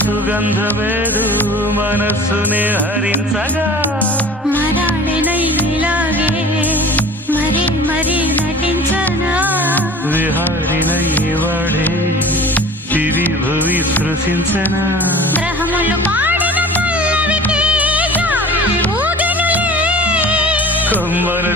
సుగంధమేదు మనస్సునే హరించగా మరాళినైలాగే మరీ మరీ నటించనా విహారినై వాడే దివి భువి సృశించనా గ్రహములు పాడిన పల్లవికి జాబిలి ఊగెనులే కొమ్మను